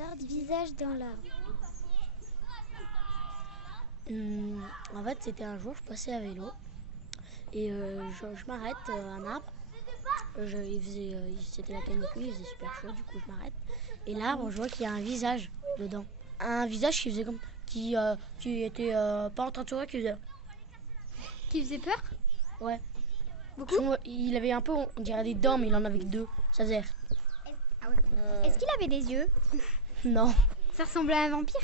l'histoire du visage dans l'arbre. En fait, c'était un jour, je passais à vélo et je m'arrête à un arbre. C'était la canicule, il faisait super chaud, du coup je m'arrête. Et l'arbre, je vois qu'il y a un visage dedans. Un visage qui faisait comme. Qui était pas en train de sourire, Qui faisait peur? Ouais. Beaucoup? Il avait un peu, on dirait des dents, mais il en avait que deux. Ça faisait. Ah ouais. Est-ce qu'il avait des yeux? Non. Ça ressemblait à un vampire?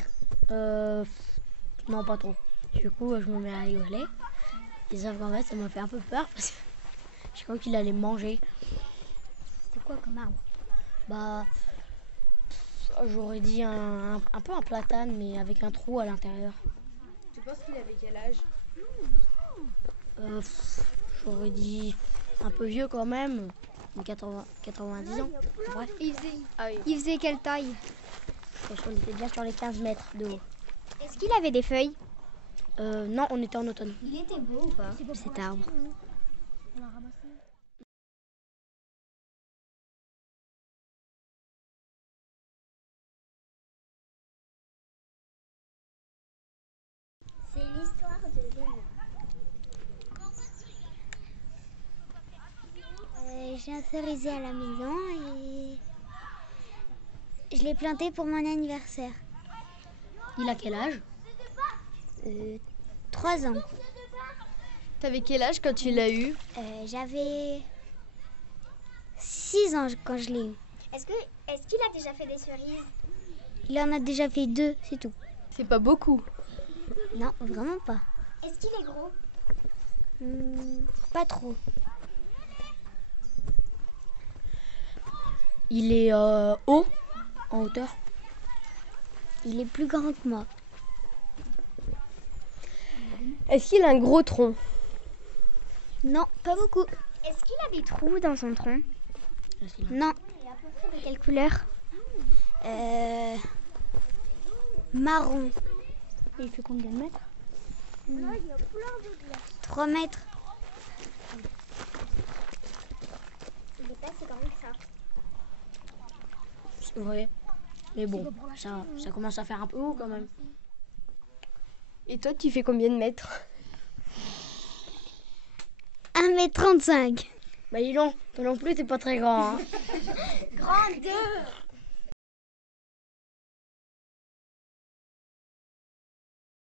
Non, pas trop. Du coup, je me mets à rigoler. Et sauf qu'en fait, ça m'a fait un peu peur parce que je crois qu'il allait me manger. C'est quoi comme arbre? Bah, j'aurais dit un peu un platane, mais avec un trou à l'intérieur. Tu penses qu'il avait quel âge? J'aurais dit un peu vieux quand même, 90 ans. Bref, Il faisait quelle taille? on était bien sur les 15 mètres de haut. Est-ce qu'il avait des feuilles? Non, on était en automne. Il était beau ou pas, cet arbre? On l'a ramassé. C'est l'histoire de Léna. J'ai un cerisier à la maison et je l'ai planté pour mon anniversaire. Il a quel âge? 3 ans. T'avais quel âge quand tu l'as eu? J'avais 6 ans quand je l'ai eu. Est-ce qu'il a déjà fait des cerises? Il en a déjà fait 2, c'est tout. C'est pas beaucoup. Non, vraiment pas. Est-ce qu'il est gros? Pas trop. Il est haut, en hauteur. Il est plus grand que moi. Est-ce qu'il a un gros tronc? Non, pas beaucoup. Est-ce qu'il a des trous dans son tronc? Non. Il est à peu près de quelle couleur? Marron. Et il fait combien de mètres? Non, il y a plein de glace. 3 mètres. Il est pas si grand que ça. C'est vrai. Mais bon, ça commence à faire un peu haut quand même. Et toi, tu fais combien de mètres? 1,35 m. Bah dis donc, toi non plus t'es pas très grand. Hein. Grandeur.